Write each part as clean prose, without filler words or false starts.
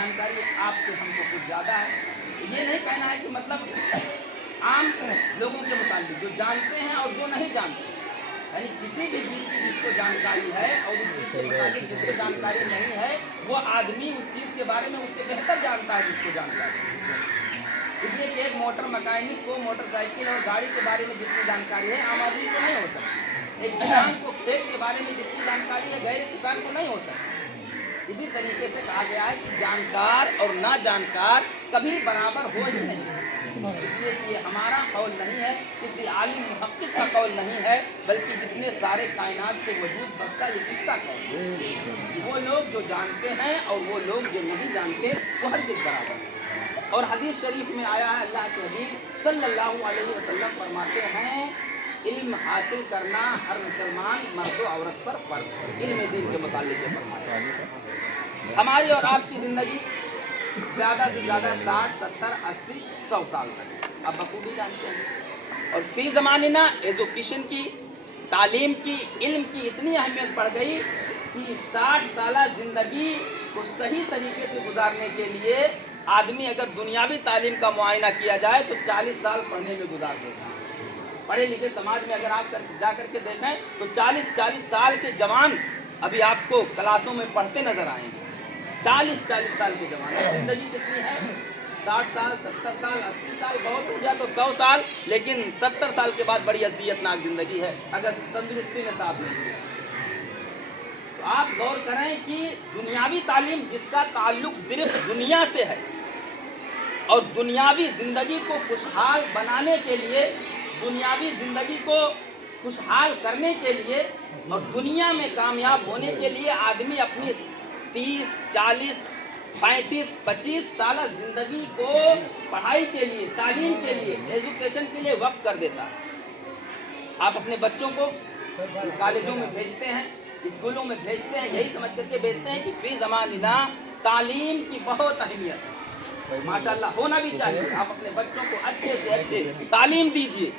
जानकारी आपसे हमको कुछ ज़्यादा है। ये नहीं कहना है कि मतलब आम लोगों के मुताबिक जो जानते हैं और जो नहीं जानते, यानी किसी भी चीज़ की जिसको जानकारी है और उस चीज़ के मुताबिक जिसको जानकारी नहीं है, वो आदमी उस चीज़ के बारे में उससे बेहतर जानता है जिसको जानकारी है। इसलिए कि एक मोटर मैकेनिक को मोटरसाइकिल और गाड़ी के बारे में जितनी जानकारी है आम आदमी को नहीं हो सकती। एक किसान को खेत के बारे में जितनी जानकारी है गैर किसान को नहीं हो सकती। इसी तरीके से कहा गया है कि जानकार और ना जानकार कभी बराबर हो ही नहीं। इसलिए कि हमारा कौल नहीं है, किसी आलिम मुहक्किक का कौल नहीं है, बल्कि जिसने सारे कायनात को वजूद बख्शा ये किसका कौल है। वो लोग जो जानते हैं और वो लोग जो नहीं जानते वो हर किस बराबर है। और हदीस शरीफ में आया है, अल्लाह के हबीब सल्लल्लाहु अलैहि वसल्लम फरमाते हैं, इल्म हासिल करना हर मुसलमान मर्द और औरत पर फर्ज है। इल्म दीन के मुतालिक फरमाते हैं। हमारी और आपकी ज़िंदगी ज़्यादा से ज़्यादा 60, 70, 80, 100 साल तक अब बखूबी जानते हैं। और फी ज़माना एजुकेशन की, तालीम की, इल्म की इतनी अहमियत बढ़ गई कि 60 साल ज़िंदगी को सही तरीके से गुजारने के लिए आदमी अगर दुनियावी तालीम का मुआयना किया जाए तो 40 साल पढ़ने में गुजार देता है। पढ़े लिखे समाज में अगर आप जा करके देखें तो 40 साल के जवान अभी आपको क्लासों में पढ़ते नजर आएंगे। 40 साल के जवान, जिंदगी कितनी है? 60 साल, 70 साल, 80 साल बहुत हो गया तो 100 साल, लेकिन 70 साल के बाद बड़ी अज़ियतनाक जिंदगी है अगर तंदुरुस्ती ने साथ नहीं दिया। तो आप गौर करें कि दुनियावी तालीम जिसका ताल्लुक सिर्फ दुनिया से है और दुनियावी ज़िंदगी को खुशहाल बनाने के लिए, दुनियावी ज़िंदगी को खुशहाल करने के लिए और दुनिया में कामयाब होने के लिए आदमी अपनी 30, 40, 35, 25 साल ज़िंदगी को पढ़ाई के लिए, तालीम के लिए, एजुकेशन के लिए वक्फ कर देता है। आप अपने बच्चों को कॉलेजों में भेजते हैं, स्कूलों में भेजते हैं, यही समझ करके भेजते हैं कि फी ज़मानिना तालीम की बहुत अहमियत है। माशाल्लाह होना भी चाहिए। आप अपने बच्चों को अच्छे से अच्छे तालीम दीजिए,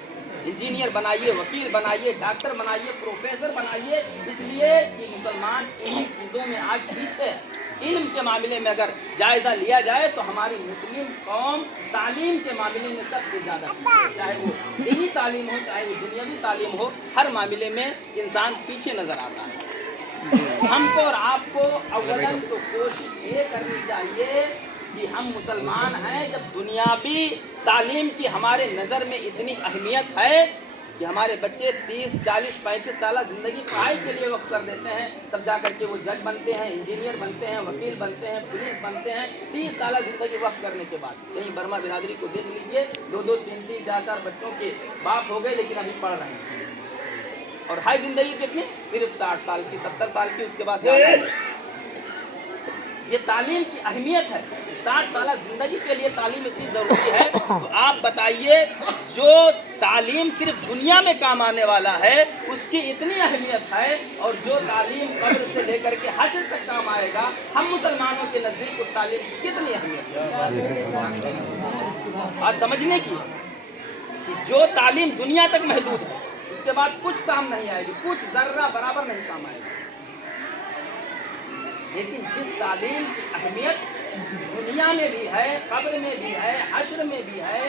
इंजीनियर बनाइए, वकील बनाइए, डॉक्टर बनाइए, प्रोफेसर बनाइए, इसलिए कि मुसलमान इन्हीं चीज़ों में आज पीछे है। इल्म के मामले में अगर जायज़ा लिया जाए तो हमारी मुस्लिम कौम तालीम के मामले में सबसे ज़्यादा पीछे है। चाहे वो दीनी तालीम हो, चाहे वो दुनियावी तालीम हो, हर मामले में इंसान पीछे नज़र आता है। हमको और आपको अव्वलन तो कोशिश ये करनी चाहिए कि हम मुसलमान हैं, जब दुनियावी तालीम की हमारे नज़र में इतनी अहमियत है कि हमारे बच्चे 30, 40, 35 साल ज़िंदगी पढ़ाई के लिए वक्त कर देते हैं, तब जा कर के वो जज बनते हैं, इंजीनियर बनते हैं, वकील बनते हैं, पुलिस बनते हैं। 30 साल ज़िंदगी वक्त करने के बाद कहीं बर्मा बिरादरी को देख लीजिए, 2-2, 3-3, 4-4 बच्चों के बाप हो गए लेकिन अभी पढ़ रहे हैं। और हाई ज़िंदगी कितनी? सिर्फ 60 साल की, 70 साल की, उसके बाद ये तालीम की अहमियत है। 60 साल ज़िंदगी के लिए तालीम इतनी ज़रूरी है। तो आप बताइए, जो तालीम सिर्फ दुनिया में काम आने वाला है उसकी इतनी अहमियत है, और जो तालीम कब्र से लेकर के हश्र तक काम आएगा, हम मुसलमानों के नज़दीक उस तालीम की कितनी अहमियत है बात समझने की। कि जो तालीम दुनिया तक महदूद है उसके बाद कुछ काम नहीं आएगी, कुछ ज़र्रा बराबर नहीं काम आएगा। लेकिन जिस तालीम की अहमियत दुनिया में भी है, कब्र में भी है, हश्र में भी है,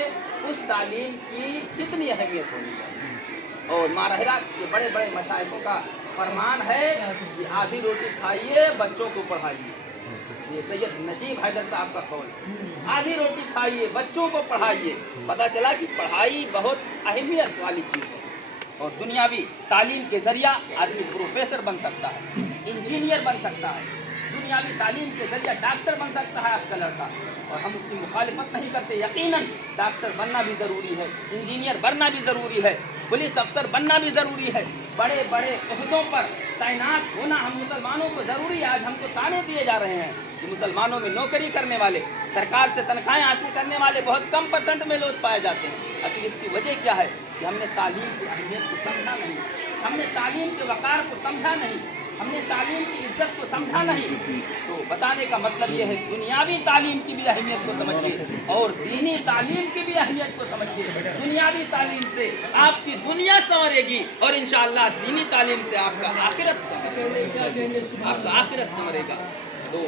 उस तालीम की कितनी अहमियत होनी चाहिए। और मारहरा के बड़े बड़े मशाइखों का फरमान है कि आधी रोटी खाइए, बच्चों को पढ़ाइए। ये सैयद नजीब हैदर साहब का कौल है, आधी रोटी खाइए, बच्चों को पढ़ाइए। पता चला कि पढ़ाई बहुत अहमियत वाली चीज़ है। और दुनियावी तालीम के ज़रिया आदमी प्रोफेसर बन सकता है, इंजीनियर बन सकता है, दुनियावी तालीम के ज़रिए डॉक्टर बन सकता है आपका लड़का। और हम उसकी मुखालिफत नहीं करते। यकीनन डॉक्टर बनना भी ज़रूरी है, इंजीनियर बनना भी ज़रूरी है, पुलिस अफसर बनना भी ज़रूरी है, बड़े बड़े ओहदों पर तैनात होना हम मुसलमानों को ज़रूरी है। आज हमको ताने दिए जा रहे हैं कि मुसलमानों में नौकरी करने वाले, सरकार से तनख्वाहें हासिल करने वाले बहुत कम % में लोग पाए जाते हैं। आखिर इसकी वजह क्या है? कि हमने तालीम की अहमियत को समझा नहीं, हमने तालीम के वक़ार को समझा नहीं, हमने तालीम की इज्जत को समझा नहीं। तो बताने का मतलब ये है, दुनियावी तालीम की भी अहमियत को समझिए और दीनी तालीम की भी अहमियत को समझिए। दुनियावी तालीम से आपकी दुनिया संवरेगी और इंशाअल्लाह दीनी तालीम से आपका आखिरत संवरेगा, आपका आखिरत संवरेगा। तो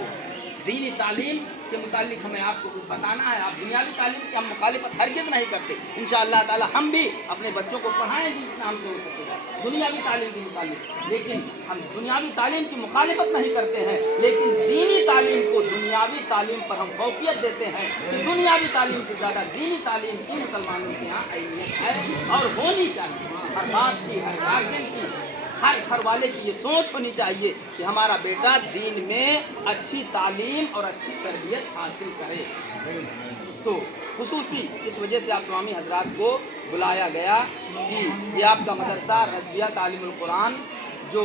दीनी तालीम के मुतालिक हमें आपको कुछ बताना है। आप दुनियावी तालीम की हम मुखालिफत हरगिज़ नहीं करते। इंशाअल्लाह ताला हम भी अपने बच्चों को पढ़ाएंगे जितना हमसे हो सकेगा दुनियावी तालीम के मुतालिक, लेकिन हम दुनियावी तालीम की मुखालिफत नहीं करते हैं, लेकिन दीनी तालीम को दुनियावी तालीम पर हम फौकियत देते हैं कि दुनियावी तालीम से ज़्यादा दीनी तालीम की मुसलमानों के यहाँ अहमियत है और होनी चाहिए। हर बात की, हर गार्जियन की, हर घर वाले की ये सोच होनी चाहिए कि हमारा बेटा दीन में अच्छी तालीम और अच्छी तरबियत हासिल करे। तो खुसूसी इस वजह से आप तमामी हजरात को बुलाया गया कि ये आपका मदरसा रज़विया तालीमुल कुरान जो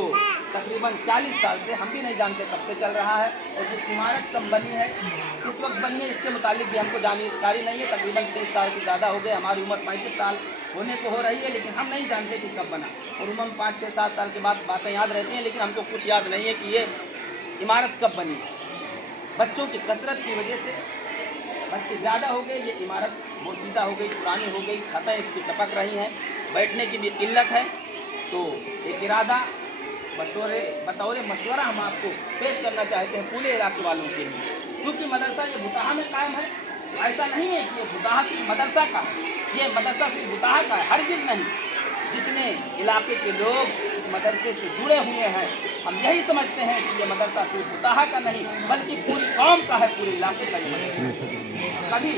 तकरीबन 40 साल से, हम भी नहीं जानते कब से चल रहा है, और ये इमारत कब बनी है, किस वक्त बनी है, इसके मुतालिक भी हमको जानकारी नहीं है। तकरीबन 30 साल से ज़्यादा हो गए, हमारी उम्र 35 साल होने को हो रही है, लेकिन हम नहीं जानते कि कब बना। और उम्र 5, 6, 7 साल के बाद बातें याद रहती हैं, लेकिन हमको कुछ याद नहीं है कि ये इमारत कब बनी। बच्चों की कसरत की वजह से बच्चे ज़्यादा हो गए, ये इमारत बोसीदा हो गई, पुरानी हो गई, छतें इसकी टपक रही हैं, बैठने की भी किल्लत है। तो एक इरादा बतौर मशवरा हम आपको पेश करना चाहते हैं पूरे इलाके वालों के लिए, क्योंकि मदरसा ये भुताहा में कायम है। ऐसा नहीं है कि ये भुताहा सिर्फ मदरसा का है, ये मदरसा सिर्फ भुताहा का है, हरगिज़ नहीं। जितने इलाके के लोग इस मदरसे से जुड़े हुए हैं, हम यही समझते हैं कि ये मदरसा सिर्फ भुताहा का नहीं बल्कि पूरी कौम का है, पूरे इलाके का ये मदरसा। कभी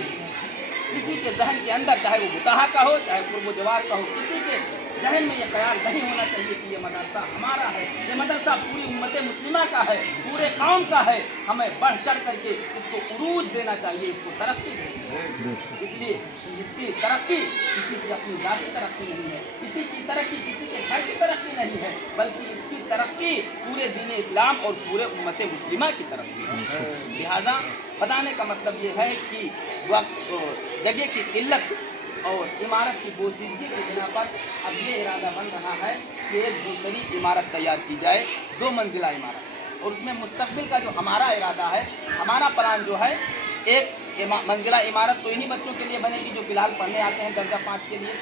किसी के जहन के अंदर, चाहे वो भुताहा का हो चाहे पूर्व जवार का हो, किसी के जहन में ये ख्याल नहीं होना चाहिए कि ये मदरसा हमारा है, ये मदरसा पूरी उम्मत मुस्लिमा का है, पूरे कौम का है। हमें बढ़ चढ़ करके इसको उरूज देना चाहिए, इसको तरक्की देनी चाहिए। इसलिए इसकी तरक्की किसी की अपनी जाती तरक्की नहीं है, किसी की तरक्की किसी के घर की तरक्की नहीं है, बल्कि इसकी तरक्की पूरे दीन इस्लाम और पूरे उम्मत मुस्लिमा की तरक्की है। लिहाजा बताने का मतलब ये है कि वक्त जगह की किल्लत और इमारत की बोसीदगी की बिना पर अब ये इरादा बन रहा है कि एक दूसरी इमारत तैयार की जाए, 2 मंजिला इमारत, और उसमें मुस्तकबिल का जो हमारा इरादा है, हमारा प्लान जो है, एक मंजिला इमारत तो इन्हीं बच्चों के लिए बनेगी जो फिलहाल पढ़ने आते हैं दर्जा 5 के लिए,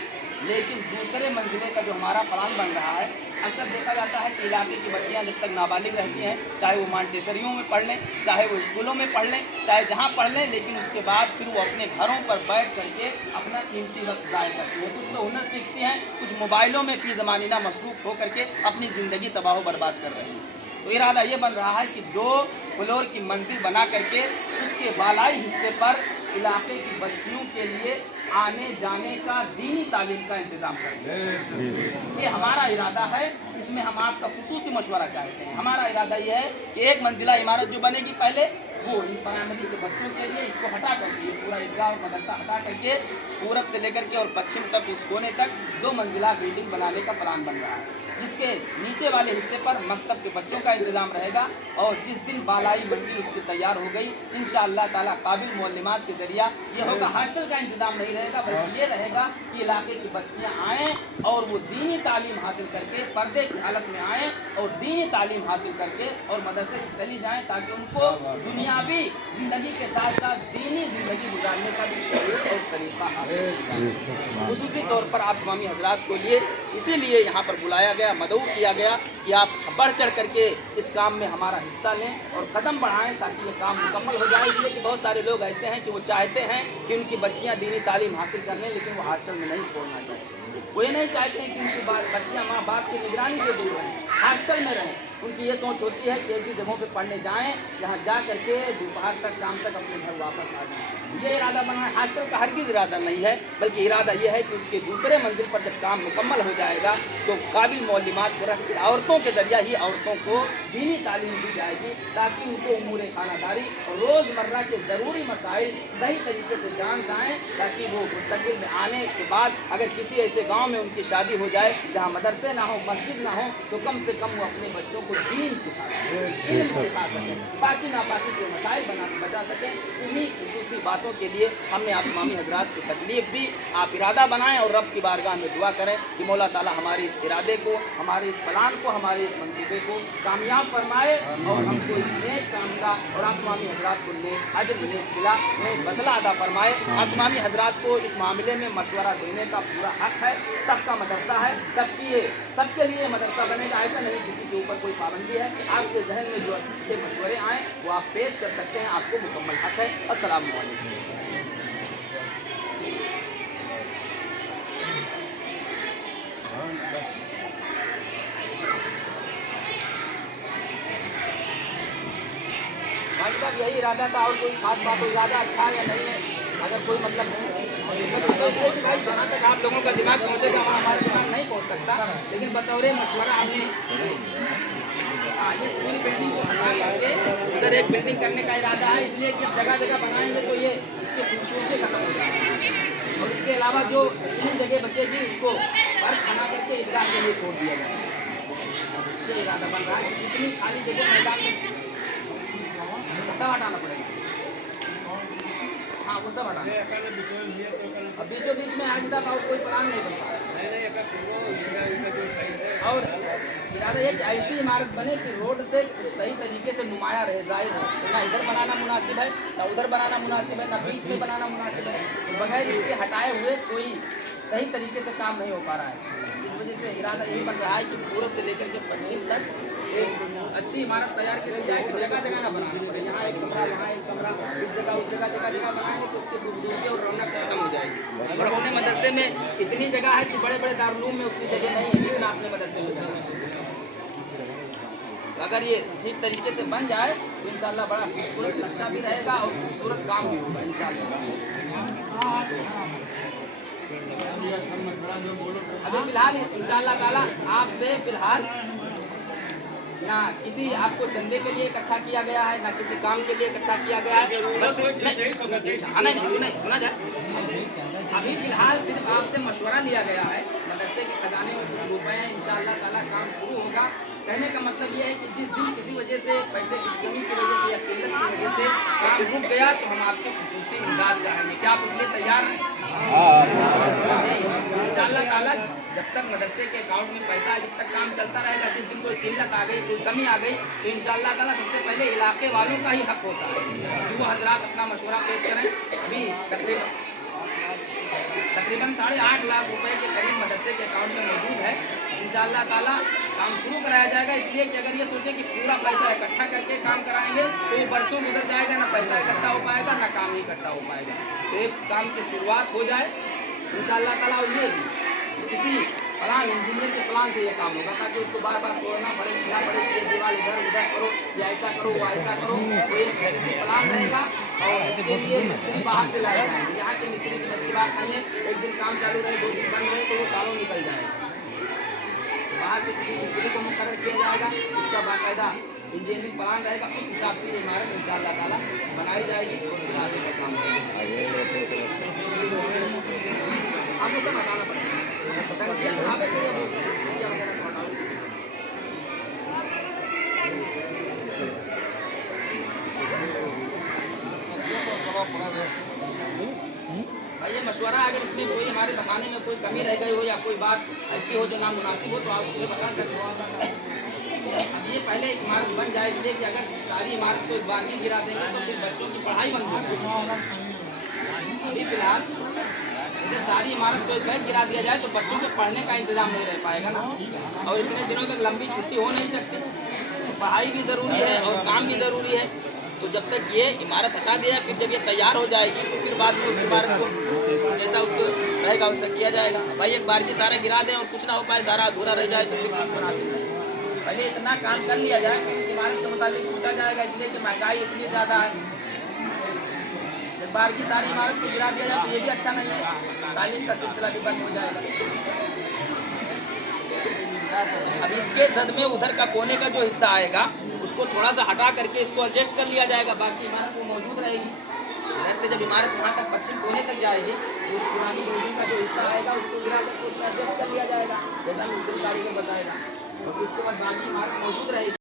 लेकिन दूसरे मंजिले का जो हमारा प्लान बन रहा है, अक्सर देखा जाता है कि इलाके की बच्चियाँ जब तक नाबालिग रहती हैं, चाहे वो मांटेसरियों में पढ़ लें, चाहे वो स्कूलों में पढ़ लें, चाहे जहाँ पढ़ लें, लेकिन उसके बाद फिर वो अपने घरों पर बैठ करके अपना कीमती वक्त ज़ाया करती हैं। कुछ तो हुनर सीखती हैं, कुछ मोबाइलों में फ़ी ज़मानीना मसरूफ़ हो करके अपनी ज़िंदगी तबाह बर्बाद कर रही हैं। तो इरादा ये बन रहा है कि 2 फ्लोर की मंजिल बना करके उसके बालाई हिस्से पर इलाके की बच्चियों के लिए आने जाने का दीनी तालीम का इंतज़ाम करेंगे। ये हमारा इरादा है, इसमें हम आपका खुसूसी मशवरा चाहते हैं। हमारा इरादा ये है कि एक मंजिला इमारत जो बनेगी पहले वो प्राइमरी के बच्चों के लिए, इसको हटा करके ये पूरा ईदगाह और मदरसा हटा करके पूरब से लेकर के और पश्चिम तक उस कोने तक 2 मंजिला बिल्डिंग बनाने का प्लान बन रहा है, जिसके नीचे वाले हिस्से पर मकतब के बच्चों का इंतज़ाम रहेगा। और जिस दिन बालाई मंजिल उसकी तैयार हो गई, इंशाअल्लाह ताला काबिल मुअल्लिमात के जरिया ये होगा, हॉस्टल का इंतज़ाम नहीं रहेगा, बल्कि ये रहेगा कि इलाके की बच्चियाँ आएँ और वो दीनी तालीम हासिल करके पर्दे की हालत में आएँ और दीनी तालीम हासिल करके और मदरसे से चली जाएँ, ताकि उनको दुनियावी ज़िंदगी के साथ साथ दीनी ज़िंदगी गुजारने का भी शरीर और तरीक़ा हासिल हो। खुसूसी तौर पर आप तमामी हज़रात को लिए इसीलिए यहाँ पर बुलाया गया, मदऊ किया गया कि आप बढ़ चढ़ करके इस काम में हमारा हिस्सा लें और कदम बढ़ाएं ताकि ये काम मुकम्मल हो जाए। इसलिए कि बहुत सारे लोग ऐसे हैं कि वो चाहते हैं कि उनकी बच्चियाँ दीनी तालीम हासिल कर लें, लेकिन वो हॉस्टल में नहीं छोड़ना चाहते। वो ये नहीं चाहते हैं कि उनकी बच्चियाँ माँ बाप की निगरानी से दूर रहें, हॉस्टल में रहें। उनकी ये सोच होती है कि ऐसी जगहों पे पढ़ने जाएं जहाँ जा करके दोपहर तक शाम तक अपने घर वापस आ जाएं। ये इरादा बना है। हॉस्टल का हरगिज़ इरादा नहीं है, बल्कि इरादा ये है कि उसके दूसरे मंजिल पर जब काम मुकम्मल हो जाएगा तो काबिल मौलिमात को रख के औरतों के ज़रिया ही औरतों को दीनी तालीम दी जाएगी, ताकि उनको उमूर खानादारी और रोज़मर्रा के ज़रूरी मसाइल सही तरीके से जान जाएँ, ताकि वो मुस्तकिल में आने के बाद अगर किसी ऐसे गाँव में उनकी शादी हो जाए जहाँ मदरसे ना हो, मस्जिद ना हो, तो कम से कम वो अपने बच्चों को दीन सिखा सकें, इल्म सिखा सकें, बाकी नापाकी के मसाइल बचा सकें। इन्हीं खुसूसी बातों के लिए हमने आप तमामी हजरात को तकलीफ़ दी। आप इरादा बनाएं और रब की बारगाह में दुआ करें कि मौला ताला हमारे इस इरादे को, हमारे इस प्लान को, हमारे इस मंसूबे को कामयाब फरमाए और हमको इस नेक काम का और आप तमामी हजरात को नेक अजर, नेक सिला, नेक बदला अदा फरमाए। आप तमामी हजरात को इस मामले में मशवरा देने का पूरा हक है। सबका मदरसा है, सबके लिए मदरसा बनेगा। ऐसा नहीं किसी के ऊपर कोई पाबंदी है। आपके जहन में जो अच्छे मशवरे आएँ वो आप पेश कर सकते हैं, आपको मुकम्मल हक है। अस्सलाम वालेकुम। भाई साहब यही इरादा था, और कोई खास बात, इरादा अच्छा है या नहीं है, अगर कोई मतलब नहीं कि भाई जहाँ तक आप लोगों का दिमाग पहुँचेगा वहाँ हमारा दिमाग नहीं पहुँच सकता, लेकिन बतौर मशवरा हमने इस पूरी बिल्डिंग को हटा करके उधर एक बिल्डिंग करने का इरादा है, इसलिए कि जगह जगह बनाएंगे तो ये इसके खूबसूरती खत्म हो जाएगी। और इसके अलावा जो जितनी जगह बचेगी उसको बर्फ बना करके ईदगाह के लिए छोड़ दिया जाएगा। ये इरादा बन रहा है कि जितनी खाली जगह मैदान में सब हटाना पड़ेगा। हाँ वो सब हटाना। अब बीचों बीच में आज तक और कोई प्लान नहीं बन पा रहा। और इरादा ये कि ऐसी इमारत बने कि रोड से सही तरीके से नुमाया रहे, जाहिर है, ना इधर बनाना मुनासिब है, ना उधर बनाना मुनासिब है, ना बीच में बनाना मुनासिब है। तो बगैर इसके हटाए हुए कोई सही तरीके से काम नहीं हो पा रहा है। इस वजह से इरादा यही बन रहा है कि पूरब से लेकर के पश्चिम तक एक अच्छी इमारत तैयार की जाए कि जगह जगह ना बनाना पड़े, यहाँ एक कमरा, यहाँ एक कमरा, इस जगह उस जगह, जगह जगह बनाएंगे तो उसकी खूबसूरती और रौनक खत्म हो जाएगी। और अपने मदरसे में इतनी जगह है कि बड़े बड़े दारुलूम में उतनी जगह नहीं है, लेकिन अपने मदरसे में जगह है। अगर ये ठीक तरीके से बन जाए तो इंशाल्लाह बड़ा खूबसूरत नक्शा भी रहेगा और खूबसूरत काम भी होगा इंशाल्लाह। अभी फिलहाल इंशाल्लाह ताला आपसे फिलहाल ना किसी आपको चंदे के लिए इकट्ठा किया गया है, ना किसी काम के लिए इकट्ठा किया गया है, बस नहीं सुना जाए। अभी फिलहाल सिर्फ आपसे मशवरा लिया गया है, मदरसे के खजाने में कुछ रुपए हैं, इंशाल्लाह ताला काम शुरू होगा। कहने का मतलब ये है कि जिस दिन किसी वजह से पैसे की कमी की वजह से या किल्लत की वजह से काम रुक गया तो हम आपसे खुसूसी इमदाद चाहेंगे। क्या आप इसलिए तैयार हैं? इंशाल्लाह ताला जब तक मदरसे के अकाउंट में पैसा है, जब तक काम चलता रहेगा, जिस दिन कोई किल्लत आ गई, कोई कमी आ गई तो इंशाल्लाह ताला सबसे पहले इलाके वालों का ही हक होता है कि वो हजरात अपना मशवरा पेश करें। अभी तकरीबन 8.5 लाख रुपए के करीब मदरसे के अकाउंट में मौजूद है। इंशाल्लाह ताला काम शुरू कराया जाएगा, इसलिए कि अगर ये सोचें कि पूरा पैसा इकट्ठा करके काम कराएंगे तो ये बरसों गुजर जाएगा, ना पैसा इकट्ठा हो पाएगा, ना काम ही इकट्ठा हो पाएगा। तो एक काम की शुरुआत हो जाए इंशाल्लाह ताला, और ये भी किसी प्लान इंजीनियर के प्लान से ये काम होगा, ताकि उसको बार बार तोड़ना पड़े, लिखना पड़े कि ये दीवार इधर उधर करो, या ऐसा करो, वो ऐसा करो। तो एक प्लान रहेगा और इसके लिए मिस्त्री बाहर से लाया जाएंगे। यहाँ के मिस्त्री की बस की बात नहीं है, एक दिन काम चालू रहे, 2 दिन बंद रहे तो वो सालों निकल जाएगा। बाहर से किसी मिस्त्री को मुकर्रर किया जाएगा, उसका बाकायदा इंजीनियरिंग प्लान रहेगा, उस हिसाब से ये इमारत इंशाल्लाह ताला बनाई जाएगी और फिर आगे का काम करेंगे। आपको सब बताना पड़ेगा। भाई ये मशवरा, अगर इसमें कोई हमारे बताने में कोई कमी रह गई हो या कोई बात ऐसी हो जो नामुनासिब हो तो आप मुझे बता सकते हो। अब ये पहले इमारत बन जाए, इसलिए कि अगर सारी इमारत को एक बार ही गिरा देंगे तो फिर बच्चों की पढ़ाई बंद हो जाएगी। अभी फिलहाल जैसे सारी इमारत को एक बार गिरा दिया जाए तो बच्चों के पढ़ने का इंतजाम नहीं रह पाएगा ना, और इतने दिनों तक लंबी छुट्टी हो नहीं सकती। पढ़ाई भी ज़रूरी है और काम भी ज़रूरी है। तो जब तक ये इमारत हटा दिया, फिर जब ये तैयार हो जाएगी तो फिर बाद में उस इमारत को जैसा उसको रहेगा वैसा किया जाएगा। भाई एक बार की सारा गिरा दें और कुछ ना हो पाए, सारा अधूरा रह जाए तो फिर कुछ मुनासिब नहीं। पहले इतना काम कर लिया जाए, फिर इस इमारत के मुताबिक सोचा जाएगा, इसलिए कि महंगाई इतनी ज़्यादा है। एक बार की सारी इमारत को गिरा दिया जाए तो ये भी अच्छा नहीं है, तालीम का सिलसिला भी बंद हो जाएगा। अब इसके जद में उधर का कोने का जो हिस्सा आएगा उसको थोड़ा सा हटा करके इसको एडजस्ट कर लिया जाएगा, बाकी इमारत वो मौजूद रहेगी। इधर से जब इमारत वहाँ तक पश्चिम कोने तक जाएगी तो उस पुरानी बिल्डिंग का जो हिस्सा आएगा उसको गिरा करके उसमें एडजस्ट कर लिया जाएगा, जैसा मिस्त्री कारीगर बताएगा। और उसके बाद बाकी इमारत मौजूद रहेगी।